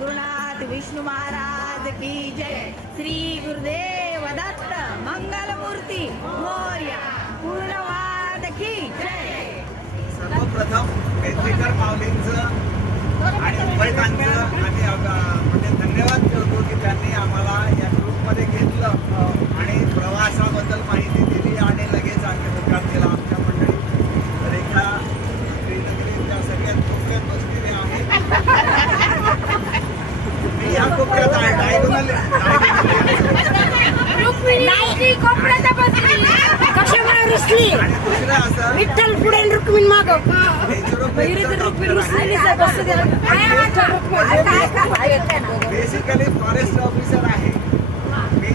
महाराज की विष्णू महाराज की जय. श्री गुरुदेव दत्त मंगलमूर्ती मोर्या पूर्णवाद की जय. सर्वप्रथम पेंढेकर माऊलींचं आणि मुंबईकांचं आम्ही म्हणजे धन्यवाद करतो की त्यांनी आम्हाला या ग्रुपमध्ये घेतलं. कशामुळे रुसली? विठ्ठल पुढे रुक्मिण माग. बेसिकली फॉरेस्ट ऑफिसर आहे मी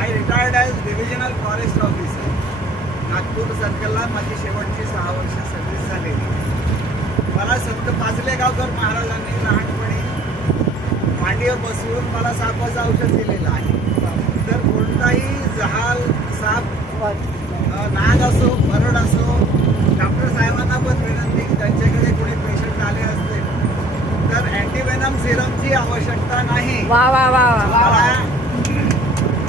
I retired as divisional forest officer Nagpur सर्कलला माझी शेवटची सहा वर्ष सर्व्हिस झालेली. मला संत पाचलेगावकर महाराजांनी लहानपणी मांडीवर बसवून मला सापाचं औषध दिलेलं आहे. तर कोणताही जहाल नाग असो बरड असो डॉक्टर साहेबांना पण विनंती की त्यांच्याकडे कोणी पेशंट आले असतील तर अँटीवेनम सिरमची आवश्यकता नाही. वा वा वा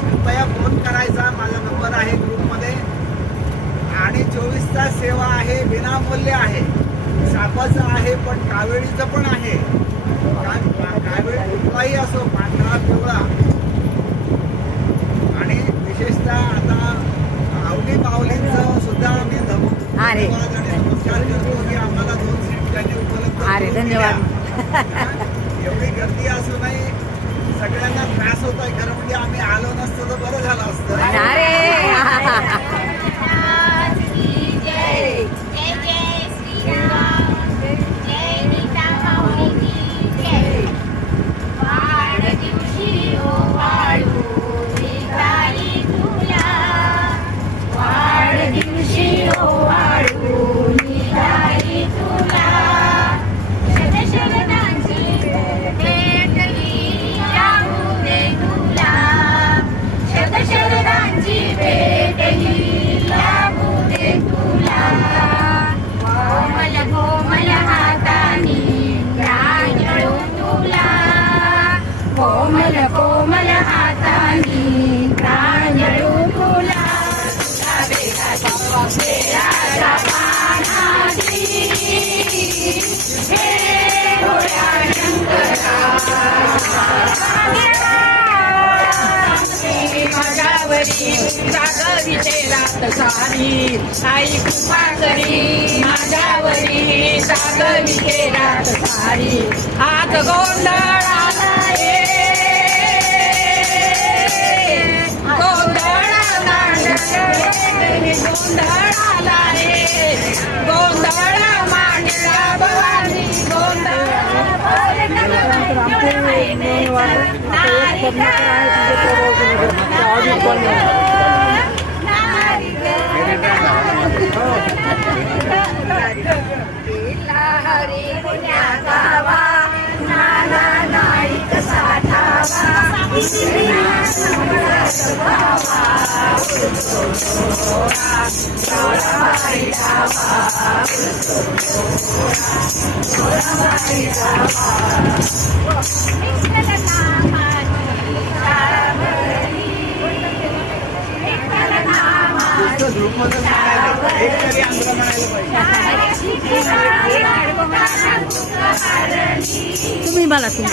कृपया फोन करायचा. माझा नंबर आहे ग्रुपमध्ये आणि चोवीस तास सेवा आहे विनामूल्य आहे. सापाचं आहे पण कावेळीचं पण आहे. कावेळी कुठलाही असो पांढरा पिवळा. माऊलींचं सुद्धा आम्ही धम- अरे. धन्यवाद आणि नमस्कार करतो की आम्हाला दोन सीट त्यांनी उपलब्ध अरे, धन्यवाद. एवढी गर्दी असूनही सगळ्यांना त्रास होत आहे खरं म्हणजे आम्ही आलो नसतो तर बरं झालं असतं अरे जागरीचे सारी आई कृपा करी माझ्यावरी सागरी केरात सारी आज गोंधळ आला रे गोंधळ आला गोंधळ आला रे गोंधळ मांडला भवानी नुसतं ग्रुपमध्ये एक तरी आंदोलन करायला पाहिजे. तुम्ही मला तुम्ही.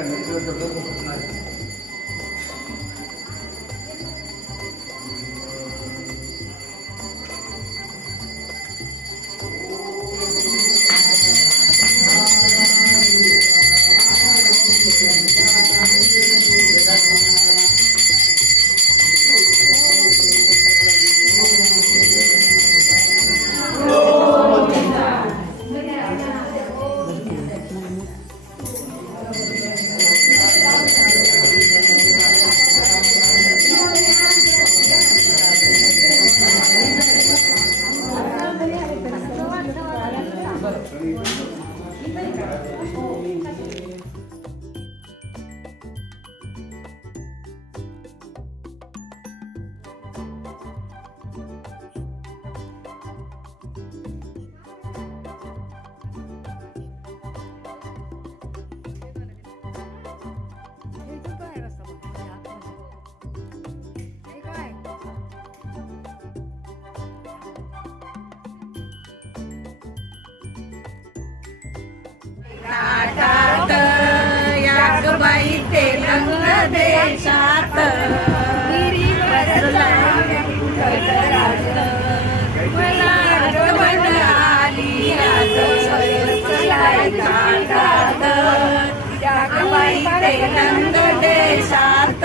నియోజకవర్గం いいから、少しでもいいんだけど。ताटात यागबाई ते रंग देशात बसला मला आठवण आली ताटात ते रंग देशात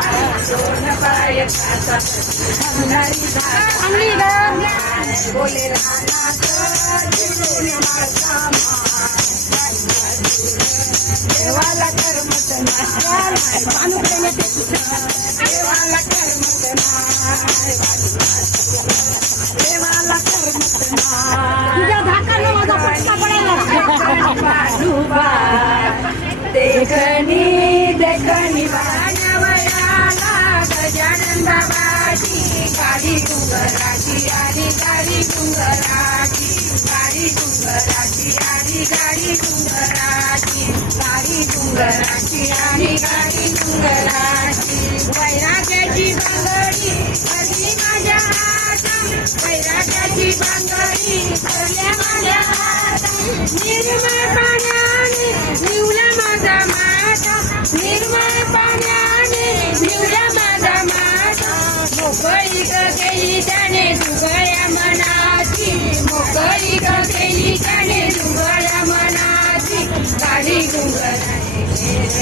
सारा निघाला दोन बायका या माझ्या चांगली ग तुझ्या धाकानं माझा पटका पडायला देखणी देखणी बाणवयाला गजानन बाबाची गाडी डुंगराची आली गाडी डुंगराची गाडी डुंगराची आली गाडी डुंगराची गाडी डुंगराची आली गाडी डुंगराची वैराग्याची बांगडी कधी माझ्या हातात वैराग्याची बांगडी भरल्या माझ्या हातात निर्मळ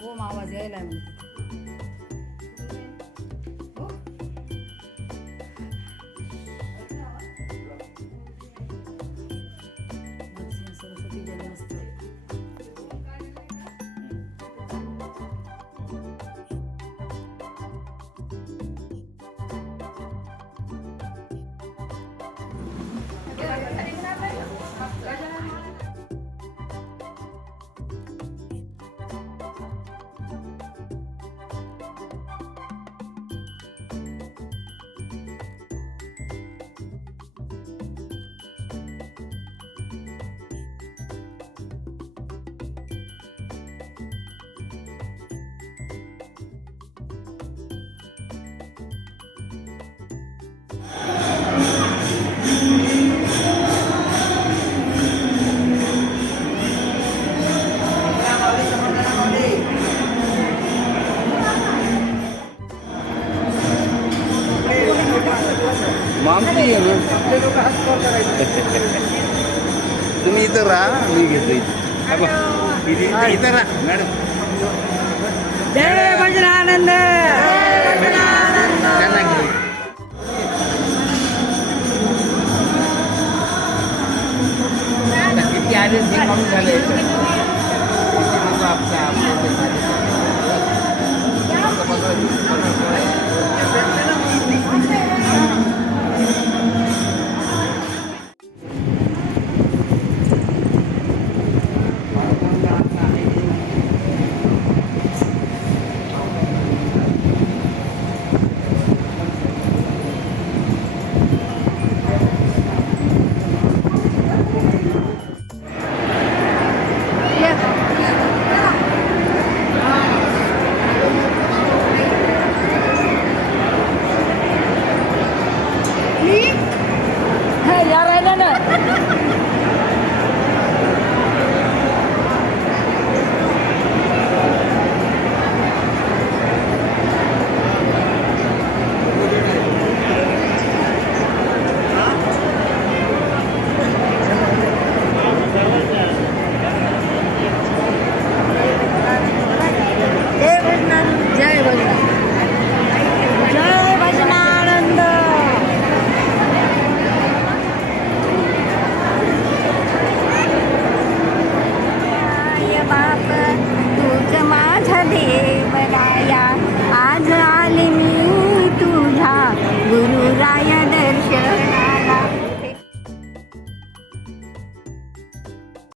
हो मग आवाज यायला म्हणजे तुम्ही इथं राहा मी घेतो इथे इथे- राहा मॅडम जय किती आले कमी झाले आपल्या-